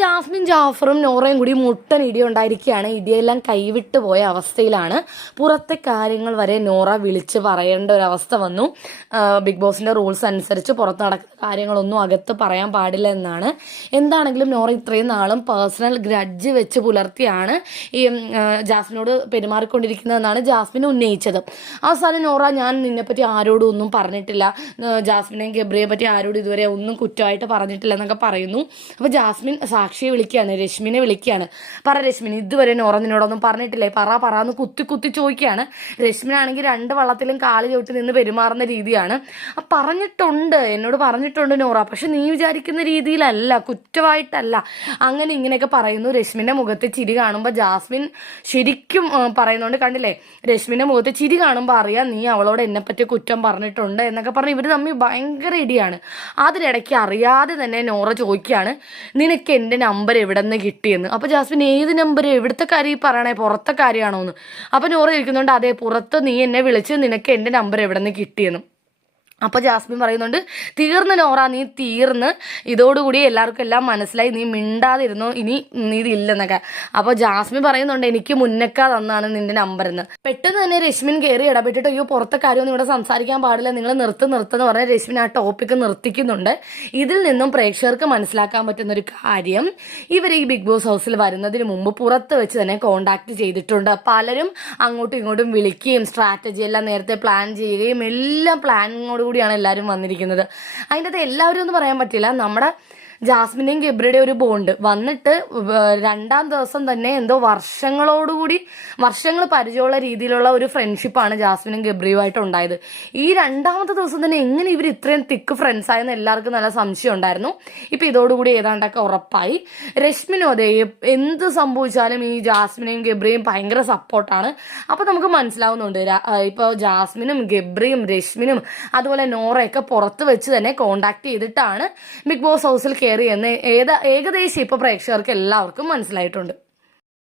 Jasmine ജാഫറും നോറയും കൂടി മുട്ടൻ ഇടി ഉണ്ടായിരിക്കുകയാണ്. ഇടിയെല്ലാം കൈവിട്ട് പോയ അവസ്ഥയിലാണ്. പുറത്തെ കാര്യങ്ങൾ വരെ നോറ വിളിച്ച് പറയേണ്ട ഒരു അവസ്ഥ വന്നു. ബിഗ് ബോസിന്റെ റൂൾസ് അനുസരിച്ച് പുറത്ത് നടക്കുന്ന കാര്യങ്ങളൊന്നും അകത്ത് പറയാൻ പാടില്ല എന്നാണ്. എന്താണെങ്കിലും നോറ ഇത്രയും നാളും പേഴ്സണൽ ഗ്രഡ്ജ് വെച്ച് പുലർത്തിയാണ് ഈ ജാസ്മിനോട് പെരുമാറിക്കൊണ്ടിരിക്കുന്നതെന്നാണ് ജാസ്മിൻ ഉന്നയിച്ചത്. അവസാനം നോറ, ഞാൻ നിന്നെപ്പറ്റി ആരോടും ഒന്നും പറഞ്ഞിട്ടില്ല, ജാസ്മിനെയും ഗബ്രിയെ പറ്റി ആരോടും ഇതുവരെ ഒന്നും കുറ്റമായിട്ട് പറഞ്ഞിട്ടില്ല എന്നൊക്കെ പറയുന്നു. അപ്പോൾ ജാസ്മിൻ സാക്ഷിയെ വിളിക്കുകയാണ്, രശ്മിനെ വിളിക്കുകയാണ്. പറ രശ്മിൻ, ഇതുവരെ നോറ നിന്നോടൊന്നും പറഞ്ഞിട്ടില്ലേ, പറന്ന് കുത്തി കുത്തി ചോദിക്കുകയാണ്. രശ്മിനാണെങ്കിൽ രണ്ട് വള്ളത്തിലും കാല് ചവിട്ടി നിന്ന് പെരുമാറുന്ന രീതിയാണ്. പറഞ്ഞിട്ടുണ്ട്, എന്നോട് പറഞ്ഞിട്ടുണ്ട് നോറ, പക്ഷെ നീ വിചാരിക്കുന്ന രീതിയിലല്ല, കുറ്റമായിട്ടല്ല, അങ്ങനെ ഇങ്ങനെയൊക്കെ പറയുന്നു. രശ്മിന്റെ മുഖത്ത് ചിരി കാണുമ്പോൾ ജാസ്മിൻ ശരിക്കും പറയുന്നുണ്ട്. കണ്ടില്ലേ, രശ്മിന്റെ മുഖത്ത് ചിരി കാണുമ്പോൾ അറിയാം നീ അവളോട് എന്നെപ്പറ്റി കുറ്റം പറഞ്ഞിട്ടുണ്ട് എന്നൊക്കെ പറഞ്ഞ് ഇവർ തമ്മിൽ ഭയങ്കര ഇടിയാണ്. അതിനിടയ്ക്ക് അറിയാതെ തന്നെ നോറ ചോദിക്കുകയാണ്, നിനക്ക് എൻ്റെ നമ്പർ എവിടെ നിന്ന് കിട്ടിയെന്ന്. അപ്പോൾ ജാസ്മിൻ, ഏത് നമ്പർ, എവിടുത്തെ കാര്യം പറയണേ, പുറത്തെ കാര്യമാണോ എന്ന്. അപ്പോൾ നോറ ഇരിക്കുന്നുണ്ട്, അതെ, പുറത്ത് നീ എന്നെ വിളിച്ച് നിനക്ക് എൻ്റെ നമ്പർ എവിടെ നിന്ന് കിട്ടിയെന്ന്. അപ്പോൾ ജാസ്മിൻ പറയുന്നുണ്ട്, തീർന്ന് നോറ, നീ തീർന്ന്, ഇതോടുകൂടി എല്ലാവർക്കും എല്ലാം മനസ്സിലായി, നീ മിണ്ടാതിരുന്നു, ഇനി നീ ഇതില്ലെന്നൊക്കെ. അപ്പോൾ ജാസ്മിൻ പറയുന്നുണ്ട്, എനിക്ക് മുന്നക്ക തന്നാണ് നിന്റെ നമ്പർ എന്ന്. പെട്ടെന്ന് തന്നെ രശ്മിൻ കയറി ഇടപെട്ടിട്ട്, അയ്യോ പുറത്തെ കാര്യമൊന്നും ഇവിടെ സംസാരിക്കാൻ പാടില്ല, നിങ്ങൾ നിർത്തുന്ന പറഞ്ഞാൽ രശ്മിൻ ആ ടോപ്പിക്ക് നിർത്തിക്കുന്നുണ്ട്. ഇതിൽ നിന്നും പ്രേക്ഷകർക്ക് മനസ്സിലാക്കാൻ പറ്റുന്ന ഒരു കാര്യം, ഇവർ ഈ ബിഗ് ബോസ് ഹൗസിൽ വരുന്നതിന് മുമ്പ് പുറത്ത് വെച്ച് തന്നെ കോണ്ടാക്ട് ചെയ്തിട്ടുണ്ട്. പലരും അങ്ങോട്ടും ഇങ്ങോട്ടും വിളിക്കുകയും സ്ട്രാറ്റജി എല്ലാം നേരത്തെ പ്ലാൻ ചെയ്യുകയും എല്ലാം പ്ലാനിങ്ങോട് കൂടിയാണ് എല്ലാവരും വന്നിരിക്കുന്നത്. അതിൻ്റെ അകത്ത് എല്ലാവരും ഒന്നും പറയാൻ പറ്റില്ല. നമ്മുടെ ജാസ്മിൻ്റെയും ഗബ്രിയുടെയും ഒരു ബോണ്ട് വന്നിട്ട് രണ്ടാം ദിവസം തന്നെ എന്തോ വർഷങ്ങൾ പരിചയമുള്ള രീതിയിലുള്ള ഒരു ഫ്രണ്ട്ഷിപ്പാണ് ജാസ്മിനും ഗബ്രിയുമായിട്ട് ഉണ്ടായത്. ഈ രണ്ടാമത്തെ ദിവസം തന്നെ എങ്ങനെ ഇവർ ഇത്രയും തിക്ക് ഫ്രണ്ട്സ് ആയെന്ന് എല്ലാവർക്കും നല്ല സംശയം ഉണ്ടായിരുന്നു. ഇപ്പം ഇതോടുകൂടി ഏതാണ്ടൊക്കെ ഉറപ്പായി. രശ്മിനും അതെ, എന്ത് സംഭവിച്ചാലും ഈ ജാസ്മിനെയും ഗബ്രിയും ഭയങ്കര സപ്പോർട്ടാണ്. അപ്പോൾ നമുക്ക് മനസ്സിലാവുന്നുണ്ട്, ഇപ്പോൾ ജാസ്മിനും ഗബ്രിയും രശ്മിനും അതുപോലെ നോറയൊക്കെ പുറത്ത് വെച്ച് തന്നെ കോണ്ടാക്ട് ചെയ്തിട്ടാണ് ബിഗ് ബോസ് ഹൗസിൽ കയറി എന്ന് ഏകദേശം ഇപ്പോൾ പ്രേക്ഷകർക്ക് എല്ലാവർക്കും മനസ്സിലായിട്ടുണ്ട്.